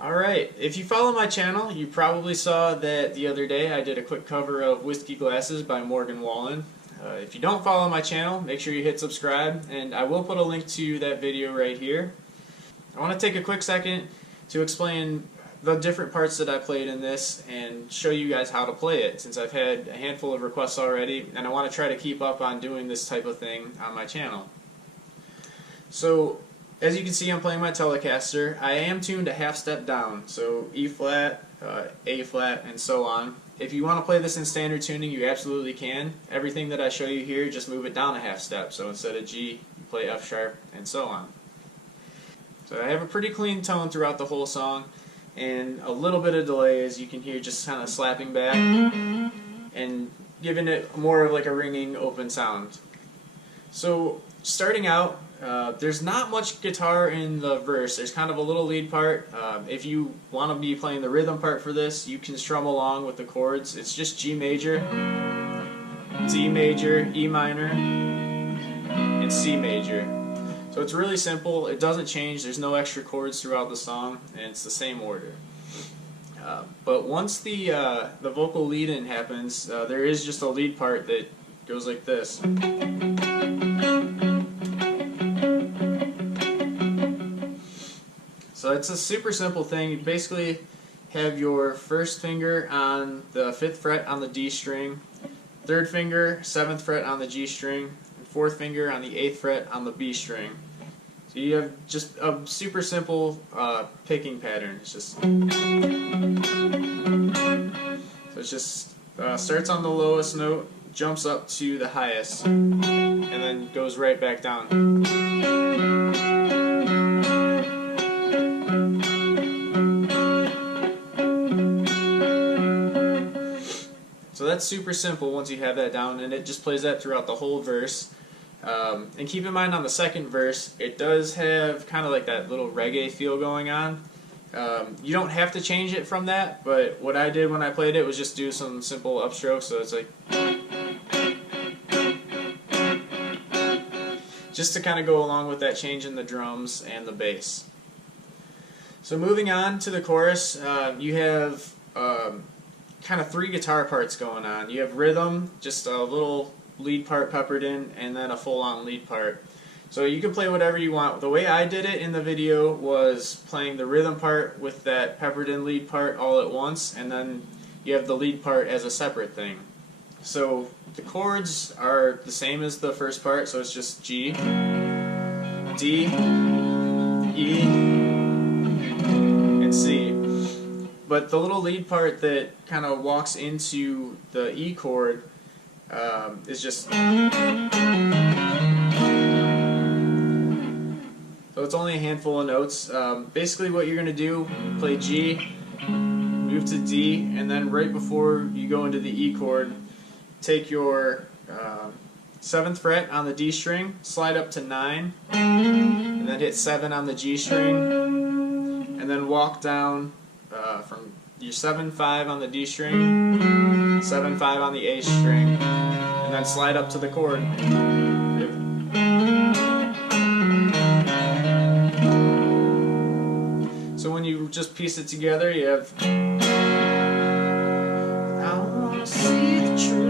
Alright, if you follow my channel, you probably saw that the other day I did a quick cover of Whiskey Glasses by Wallen. If you don't follow my channel, make sure you hit subscribe, and I will put a link to that video right here. I want to take a quick second to explain the different parts that I played in this and show you guys how to play it, since I've had a handful of requests already and I want to try to keep up on doing this type of thing on my channel. So, as you can see, I'm playing my Telecaster. I am tuned a half step down, so E flat, A flat, and so on. If you want to play this in standard tuning, you absolutely can. Everything that I show you here, just move it down a half step. So instead of G, you play F sharp, and so on. So I have a pretty clean tone throughout the whole song, and a little bit of delay, as you can hear, just kind of slapping back and giving it more of like a ringing open sound. So starting out, there's not much guitar in the verse. There's kind of a little lead part. If you want to be playing the rhythm part for this, you can strum along with the chords. It's just G major, D major, E minor, and C major. So it's really simple. It doesn't change. There's no extra chords throughout the song, and it's the same order. But once the vocal lead-in happens, there is just a lead part that goes like this. So it's a super simple thing. You basically have your first finger on the 5th fret on the D string, 3rd finger, 7th fret on the G string, and 4th finger on the 8th fret on the B string. So you have just a super simple picking pattern. It's just starts on the lowest note, jumps up to the highest, and then goes right back down. So that's super simple once you have that down, and it just plays that throughout the whole verse. And keep in mind, on the second verse, it does have kind of like that little reggae feel going on. You don't have to change it from that, but what I did when I played it was just do some simple upstrokes, so it's like just to kind of go along with that change in the drums and the bass. So moving on to the chorus, you have kind of 3 guitar parts going on. You have rhythm, just a little lead part peppered in, and then a full-on lead part. So you can play whatever you want. The way I did it in the video was playing the rhythm part with that peppered in lead part all at once, and then you have the lead part as a separate thing. So the chords are the same as the first part, so it's just G, D, E, and C. But the little lead part that kind of walks into the E chord is just... So it's only a handful of notes. Basically what you're going to do, play G, move to D, and then right before you go into the E chord, take your 7th fret on the D string, slide up to 9, and then hit 7 on the G string, and then walk down from your 7-5 on the D string, 7-5 on the A string, and then slide up to the chord. So when you just piece it together, you have I wanna see the truth.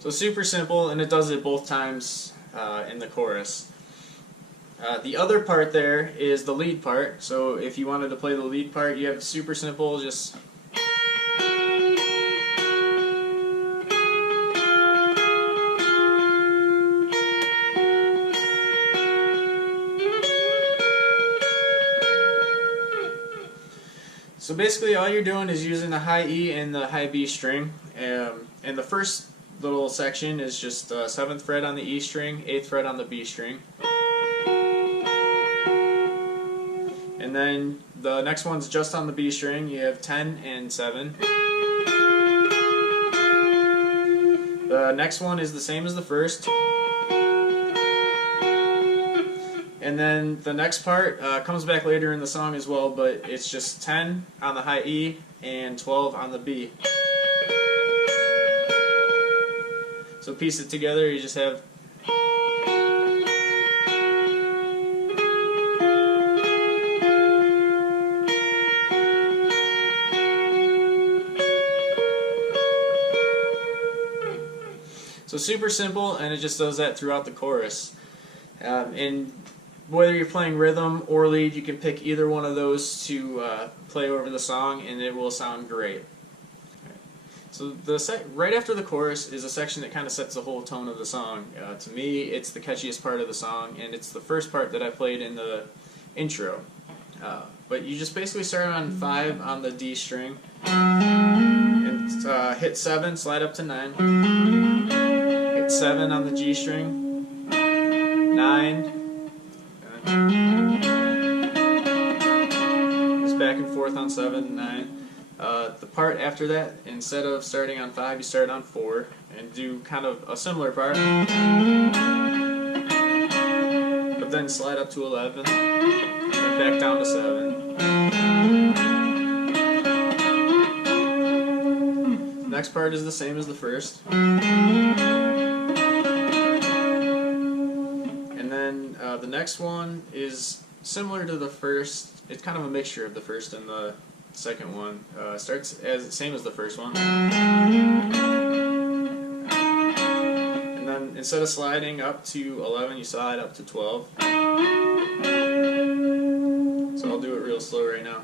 So super simple, and it does it both times in the chorus. The other part there is the lead part. So if you wanted to play the lead part, you have super simple, just so basically all you're doing is using the high E and the high B string, and the first little section is just 7th fret on the E string, 8th fret on the B string. And then the next one's just on the B string. You have 10 and 7. The The next one is the same as the first. And then the next part comes back later in the song as well, but it's just 10 on the high E and 12 on the B. So piece it together, you just have so super simple, and it just does that throughout the chorus. And whether you're playing rhythm or lead, you can pick either one of those to play over the song, and it will sound great. So right after the chorus is a section that kind of sets the whole tone of the song. To me, it's the catchiest part of the song, and it's the first part that I played in the intro. But you just basically start on 5 on the D string, and hit 7, slide up to 9, hit 7 on the G string, 9, just back and forth on 7 and 9. The part after that, instead of starting on 5, you start on 4 and do kind of a similar part, but then slide up to 11 and back down to 7. The next part is the same as the first. And then the next one is similar to the first. It's kind of a mixture of the first and the second one. Starts as same as the first one, and then instead of sliding up to 11, you slide up to 12. So I'll do it real slow right now.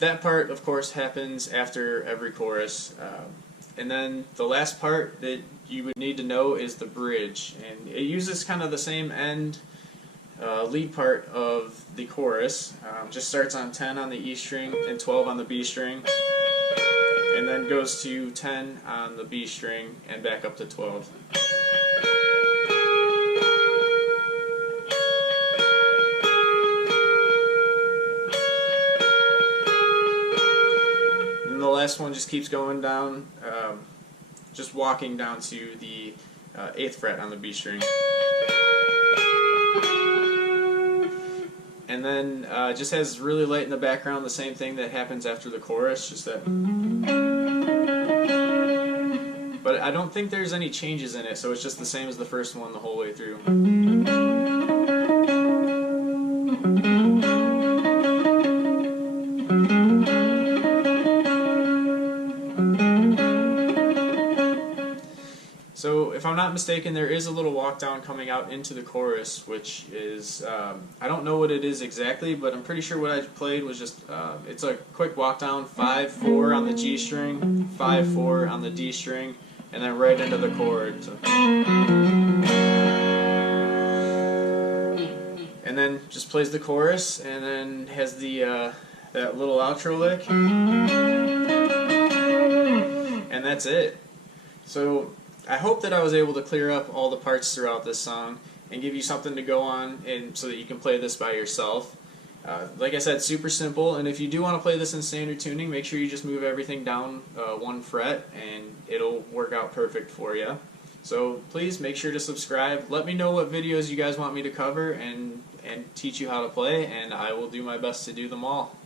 That part, of course, happens after every chorus. And then the last part that you would need to know is the bridge. And it uses kind of the same end lead part of the chorus. Just starts on 10 on the E string and 12 on the B string. And then goes to 10 on the B string and back up to 12. The last one just keeps going down, just walking down to the 8th fret on the B string. And then just has really light in the background, the same thing that happens after the chorus, just that. But I don't think there's any changes in it, so it's just the same as the first one the whole way through. So, if I'm not mistaken, there is a little walk down coming out into the chorus, which is, I don't know what it is exactly, but I'm pretty sure what I played was just, it's a quick walk down, 5-4 on the G string, 5-4 on the D string, and then right into the chord. So. And then just plays the chorus, and then has the that little outro lick, and that's it. So, I hope that I was able to clear up all the parts throughout this song and give you something to go on and so that you can play this by yourself. Like I said, super simple, and if you do want to play this in standard tuning, make sure you just move everything down 1 fret and it'll work out perfect for you. So please make sure to subscribe. Let me know what videos you guys want me to cover and teach you how to play, and I will do my best to do them all.